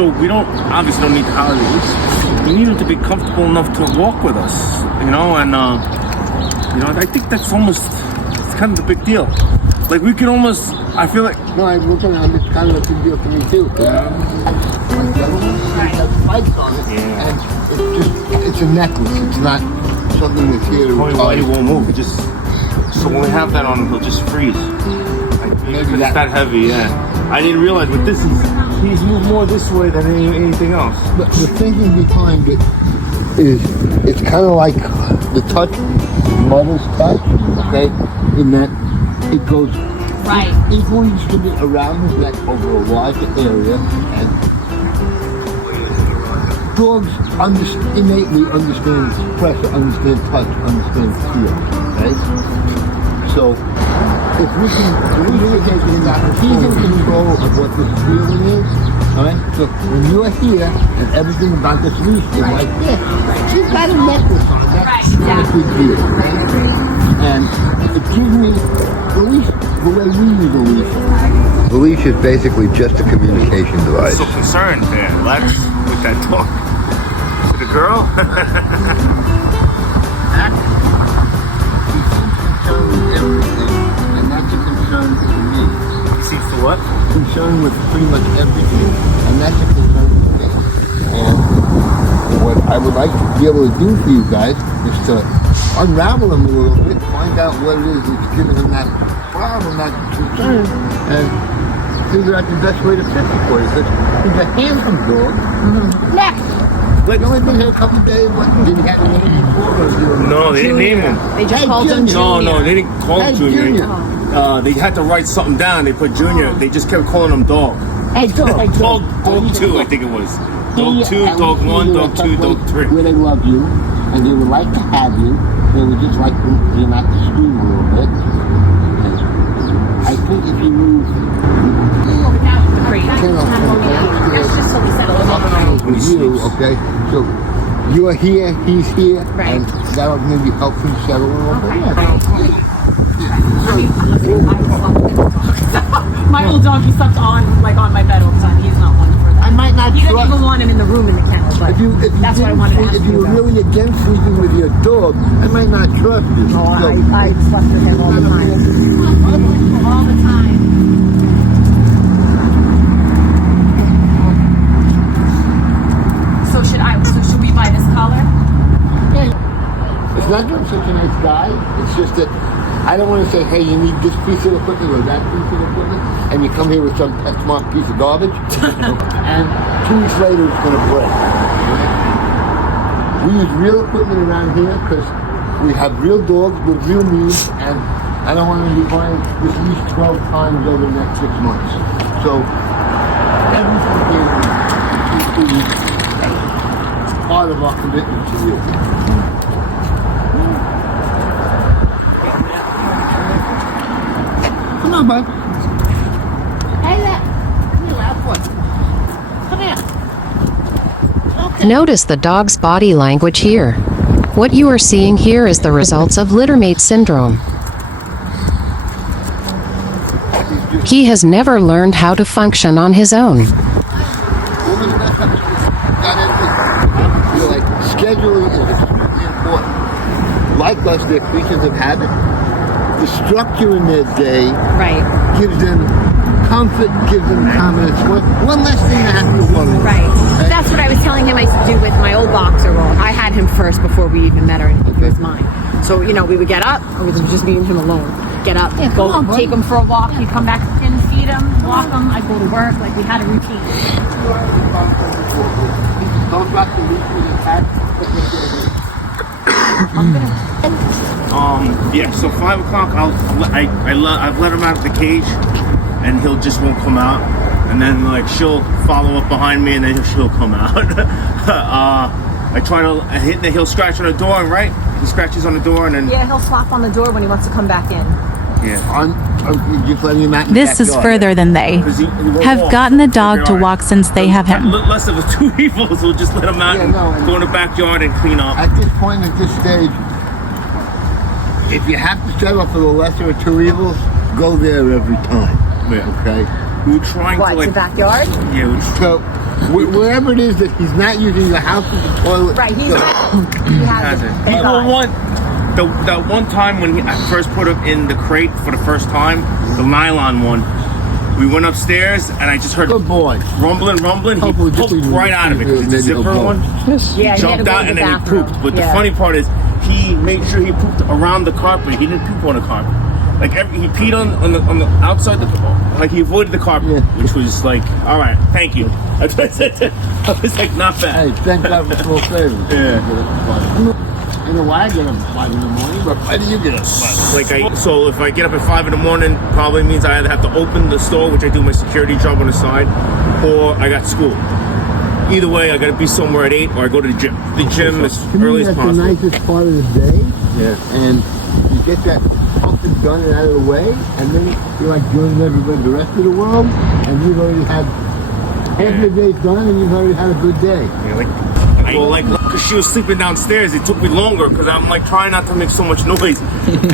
So we obviously don't need to hire these. We need them to be comfortable enough to walk with us, you know, and I think that's almost, it's kind of the big deal. Like we can almost, I feel like. No, I'm looking at it, it's kind of a big deal for me too. Yeah. It has spikes on it, and it's a necklace. It's not something that's here to Why he won't move. So when we have that on him, he'll just freeze. Maybe it's that heavy, yeah. I didn't realize, but he's moved more this way than anything else. But the thinking behind it is, it's kind of like the touch, mother's touch, okay? In that it goes equally distributed around his neck over a larger area, and dogs innately understand pressure, understand touch, understand feel, right? So if we can communicate with him, he's in control of what this feeling is, all right? So when you're here and everything about this leash is like, she's got a necklace on, that's not a big deal, right? And it gives me the leash, the way we use the leash. The leash is basically just a communication device. So concerned there, Lex, with that talk. The girl? He's concerned with everything, and that's a concern to me. He seems to what? Concerned with pretty much everything, and that's a concern to me. And what I would like to be able to do for you guys is to unravel him a little bit, find out what it is that's giving him that problem, that concern, and figure out the best way to fix it for you. Because he's a handsome dog. Lex! But the only been here a couple of days, but did he have a name before? No, they didn't name him. They just called him Junior. No, they didn't call him Junior. They had to write something down. They put Junior. They just kept calling him Dog. Hey, Dog. Dog 2, I think it was. Dog 2, Dog 1, Dog 2, Dog 3. Where they love you, and they would like to have you. They would just like you not to scream a little bit. And I think if you move... That's just so we settle it. Okay, so you're here, he's here, right. And that'll maybe help him settle a little bit. My little dog, he slept on my bed all the time. He's not one for that. I might not. He didn't even want him in the room in the kennel, but that's what I wanted to ask you. If you were really against sleeping with your dog, I might not trust you. No, I slept with him all the time. All the time. So should we buy this collar? It's not that I'm such a nice guy. It's just that I don't want to say, hey, you need this piece of equipment or that piece of equipment, and you come here with some pet smart piece of garbage, and 2 weeks later it's going to break. Right? We use real equipment around here because we have real dogs with real needs, and I don't want to be buying this at least 12 times over the next 6 months. So everything here is part of our commitment to you. Come on, bud. Hey, come here, loud boy. Come here. Okay. Notice the dog's body language here. What you are seeing here is the results of LITTERMATE syndrome. He has never learned how to function on his own. Scheduling is extremely important. Like us, they're creatures of habit. The structure in their day gives them comfort, gives them confidence. One less thing to have to worry. Right. That's what I was telling him I used to do with my old boxer roll. I had him first before we even met her, and he was mine. So, we would get up, and we would just leave him alone. Get up, go take him for a walk, he'd come back in, feed him, walk him, I'd go to work, like we had a routine. Don't drop the leash with your cat. Yeah, so 5 o'clock, I've let him out of the cage, and he'll just won't come out, and then she'll follow up behind me, and then she'll come out. I try to hit he'll scratch on the door, right? He scratches on the door, and then he'll slap on the door when he wants to come back in. This is further than they have gotten the dog to walk since they have him. Less of the 2 evils, we'll just let him out and go in the backyard and clean up. At this point, at this stage, if you have to settle for the lesser of 2 evils, go there every time. Yeah. Okay? We were trying to the backyard? Yeah. So wherever it is that he's not using the house as a toilet. Right, he has it. He that one time when I first put him in the crate for the first time, the nylon one, we went upstairs and I just heard Good boy. rumbling. He pooped right out of it. It's a zipper one. Yeah, He jumped out and then he pooped. But the funny part is, he made sure he pooped around the carpet. He didn't poop on the carpet. Like he peed on the outside like he avoided the carpet, which was like, all right, thank you. I was like, not bad. Hey, thank God for small favors. Yeah. You know why I get up at 5 in the morning, but why do you get up at 5? So if I get up at 5 in the morning, probably means I either have to open the store, which I do my security job on the side, or I got school. Either way, I got to be somewhere at 8, or I go to the gym. The gym as early as possible. That's the nicest part of the day. Yeah. And you get that something done and out of the way, and then you're like joining everybody, the rest of the world, and you've already had half your day done, and you've already had a good day. Yeah, because she was sleeping downstairs, it took me longer because I'm like trying not to make so much noise.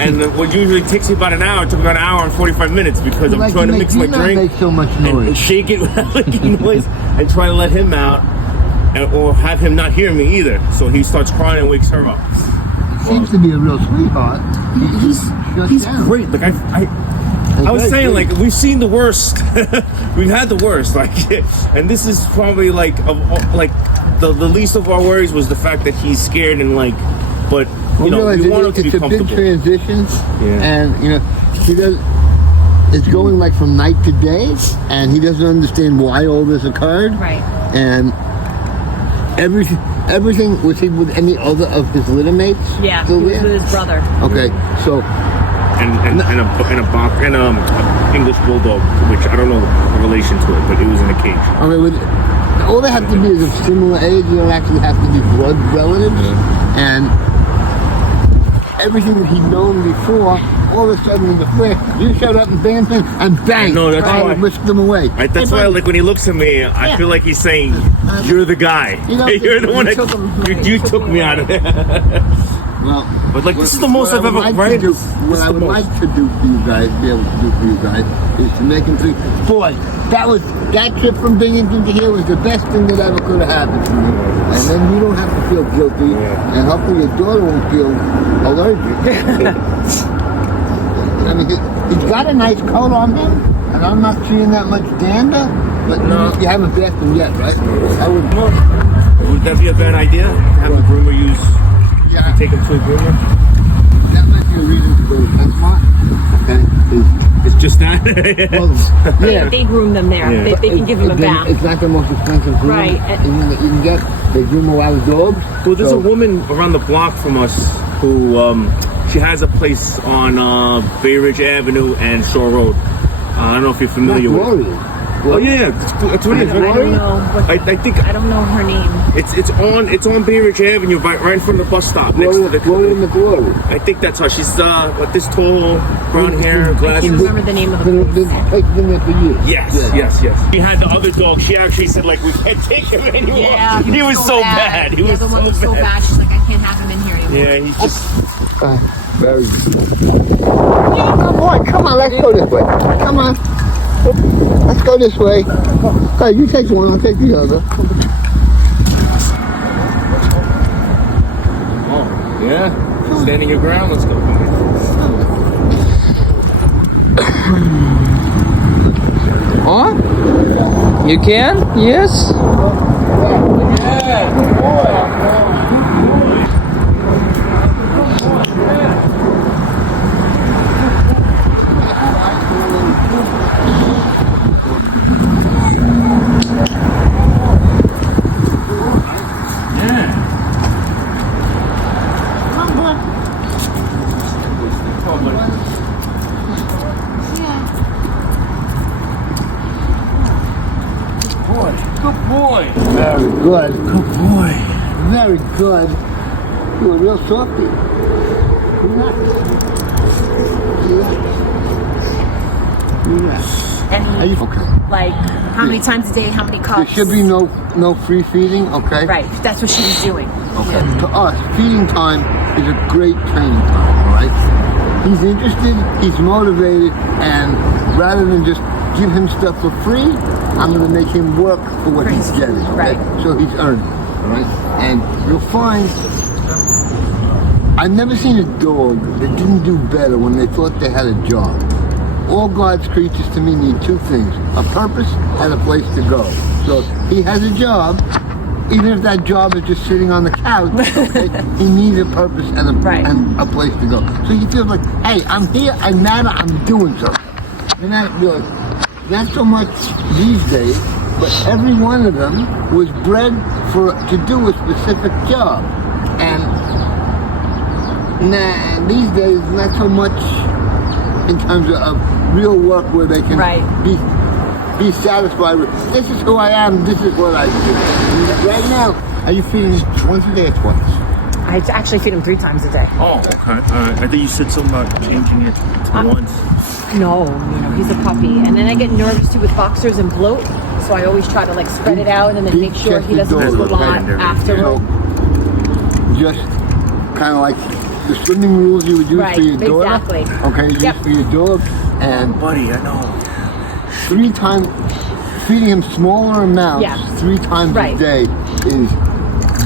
And what usually takes me about an hour, it took about an hour and 45 minutes because I'm trying to mix my drink. Make so much noise. And shake it without making noise and try to let him out, or have him not hear me either. So he starts crying and wakes her up. Seems to be a real sweetheart. He's great. Like I was saying, like we've seen the worst. We've had the worst. Like, and this is probably like the least of our worries was the fact that he's scared and like, but you know, we want him to be comfortable. It's a big transition, yeah. And you know, he does. It's going like from night to day, and he doesn't understand why all this occurred. Right. And everything was he with any other of his litter mates? Yeah, he was with his brother. Okay, so and a English bulldog, which I don't know the relation to it, but it was in a cage. I mean, all they have to be is of similar age. You don't actually have to be blood relatives, and everything that he'd known before. All of a sudden in the flash, you showed up and bam, and bang! No, that's why. Whisked them away. Right, that's why, like when he looks at me, I feel like he's saying, "You're the guy. You're the one that you took me out of it." Well, but like this is the most I've ever right. What I would like to do for you guys, be able to do for you guys, is to make him think, boy, that trip from Binghamton to here was the best thing that ever could have happened to me. And then you don't have to feel guilty, and hopefully your daughter won't feel allergic. I mean, he's got a nice coat on him, and I'm not seeing that much dander, but you haven't bathed him yet, right? Would that be a bad idea? Have the groomer take him to a groomer? That might be a reason to go to PetSmart. Okay? It's just that? Well, yeah. They groom them there. Yeah. They can give them a bath. It's not the most expensive groom Right. you can get. They groom a lot of dogs. Well, there's a woman around the block from us who, she has a place on Bay Ridge Avenue and Shore Road. I don't know if you're familiar with it. Oh yeah, that's what it is. I don't know. I think I don't know her name. It's on Bay Ridge Avenue, right in front of the bus stop. Next to the Glory. I think that's her. She's with this tall, brown hair, I glasses. can't remember the name of the place. Been there for years. Yes. He had the other dog. She actually said like we can't take him anymore. Yeah, he was so bad. He was the one was so bad. She's like, I can't have him in here anymore. Yeah, he's just. Very good. Come on, let's go this way. Come on. Let's go this way. Okay, you take one, I'll take the other. Oh, yeah? Standing your ground, let's go. Huh? You can? Yes? Yeah, good boy. Good boy. Very good. Good boy. Very good. You're a real softie. And he, Okay. like, how many times a day, how many There cups? should be no free feeding, okay? Right, that's what she was doing. Okay. To us, feeding time is a great training time, all right? He's interested, he's motivated, and rather than just give him stuff for free, I'm going to make him work for what he's getting. Okay? Right. So he's earning. All right. And you'll find I've never seen a dog that didn't do better when they thought they had a job. All God's creatures to me need two things: a purpose and a place to go. So if he has a job, even if that job is just sitting on the couch, okay, he needs a purpose and a place to go. So he feels like, hey, I'm here, I matter, I'm doing something. And that really, not so much these days, but every one of them was bred to do a specific job. And these days, not so much in terms of real work where they can be satisfied with, this is who I am, this is what I do. Right now, are you feeding once a day or twice? I actually feed him 3 times a day. Oh, okay. I think you said something about changing it to once. No, he's a puppy. And then I get nervous too with boxers and bloat, so I always try to like spread it out and then make sure he doesn't do a lot afterward. So, just kind of like the swimming rules you would use for your daughter. Exactly. Okay, you use for your dog. And buddy, I know. 3 times, feeding him smaller amounts 3 times a day is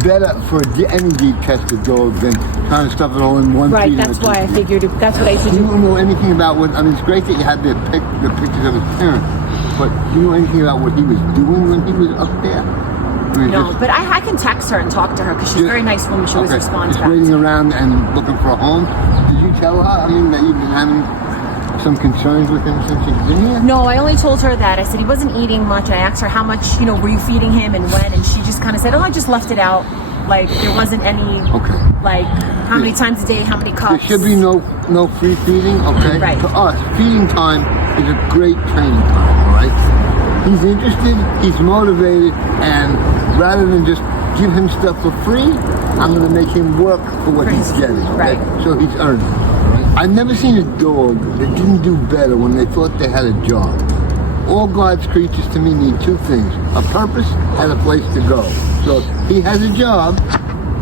better for any deep-chested dog than trying to stuff it all in one feed. That's why I figured that's what I used to do. You don't know anything about what, I mean, it's great that you had the pictures of his parents, but do you know anything about what he was doing when he was up there? No, but I can text her and talk to her because she's a very nice woman. She always responds back. Just waiting around and looking for a home. Did you tell her, I mean, that you've been having some concerns with him since he's been here? No, I only told her that. I said he wasn't eating much. I asked her how much, were you feeding him and when, and she just kind of said, I just left it out. Like, there wasn't any, like, how many times a day, how many cups. There should be no free feeding, okay? Right. For us, feeding time is a great training time, all right? He's interested, he's motivated, and rather than just give him stuff for free, I'm going to make him work for what he's getting, okay? So he's earning. I've never seen a dog that didn't do better when they thought they had a job. All God's creatures to me need two things: a purpose and a place to go. So if he has a job,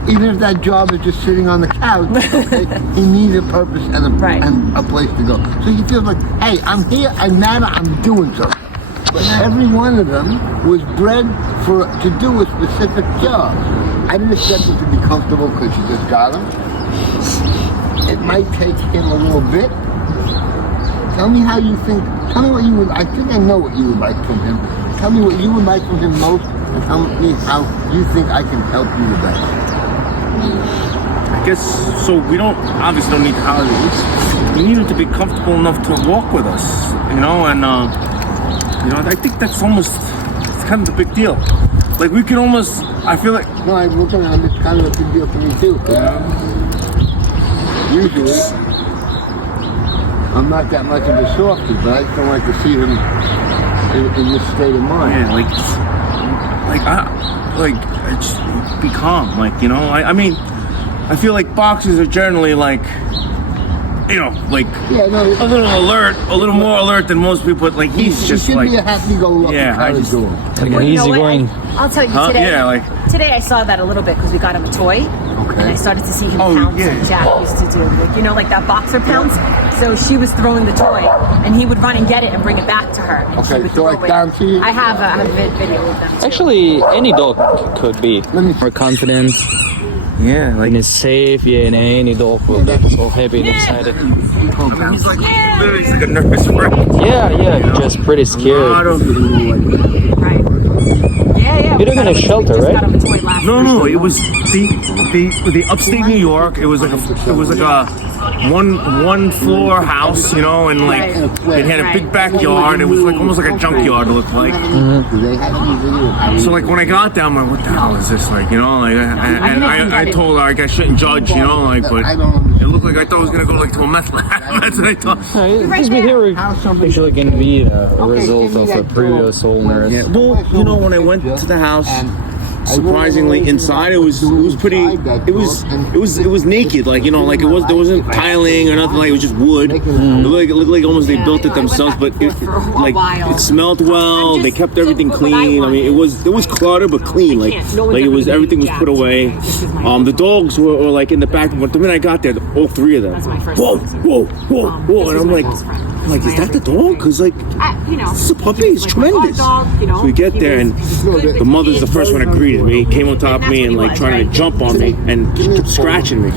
even if that job is just sitting on the couch, okay, he needs a purpose and a place to go. So he feels like, hey, I'm here, I matter, I'm doing something. But every one of them was bred to do a specific job. I didn't expect him to be comfortable because you just got him. It might take him a little bit. Tell me how you think, tell me what you would, I think I know what you would like from him. Tell me what you would like from him most, and tell me how you think I can help you the best. I guess, so we obviously don't need holidays. We need him to be comfortable enough to walk with us, and I think that's almost, it's kind of the big deal. Like, we can almost, I feel like... No, I'm looking at it, it's kind of a big deal for me too. Usually, I'm not that much of a softie, but I don't like to see him in this state of mind. Yeah, just be calm. I mean, I feel like boxers are generally a little more alert than most people. Like he's just should be a happy-go-lucky kind of dog. Like an easygoing. I'll tell you today. Today I saw that a little bit because we got him a toy, and I started to see him pounce like Jack used to do, like that boxer pounce. So she was throwing the toy, and he would run and get it and bring it back to her. And she would throw it. down to you? I have a video with them too. Actually, any dog could be more confident. Yeah, like it's safe. Yeah, and any dog will be so happy and excited. He's like a nervous wreck. Yeah, just pretty scared. Right. Yeah. You live in a shelter, right? No. It was the upstate New York. It was like a one floor house, and like it had a big backyard. It was like almost like a junkyard. It looked like. So like when I got there, I'm like, what the hell is this? Like, I told her like I shouldn't judge, but it looked like I thought I was gonna go like to a meth lab. That's what I thought. This behavior actually can be a result of a previous owner. Yeah. Well, when I went to the house surprisingly inside it was pretty. It was naked, like you know, like there wasn't tiling or nothing. Like it was just wood. It looked like almost they built it themselves, but it smelled well. They kept everything clean. I mean, it was cluttered but clean. Like it was everything was put away. The dogs were like in the back. But the minute I got there, all three of them. Whoa, and I'm like, is that the dog? Because like, this is a puppy. It's tremendous. So we get there, and the mother's the first one that greeted me. Came on top of me and like trying to jump on me and kept scratching me.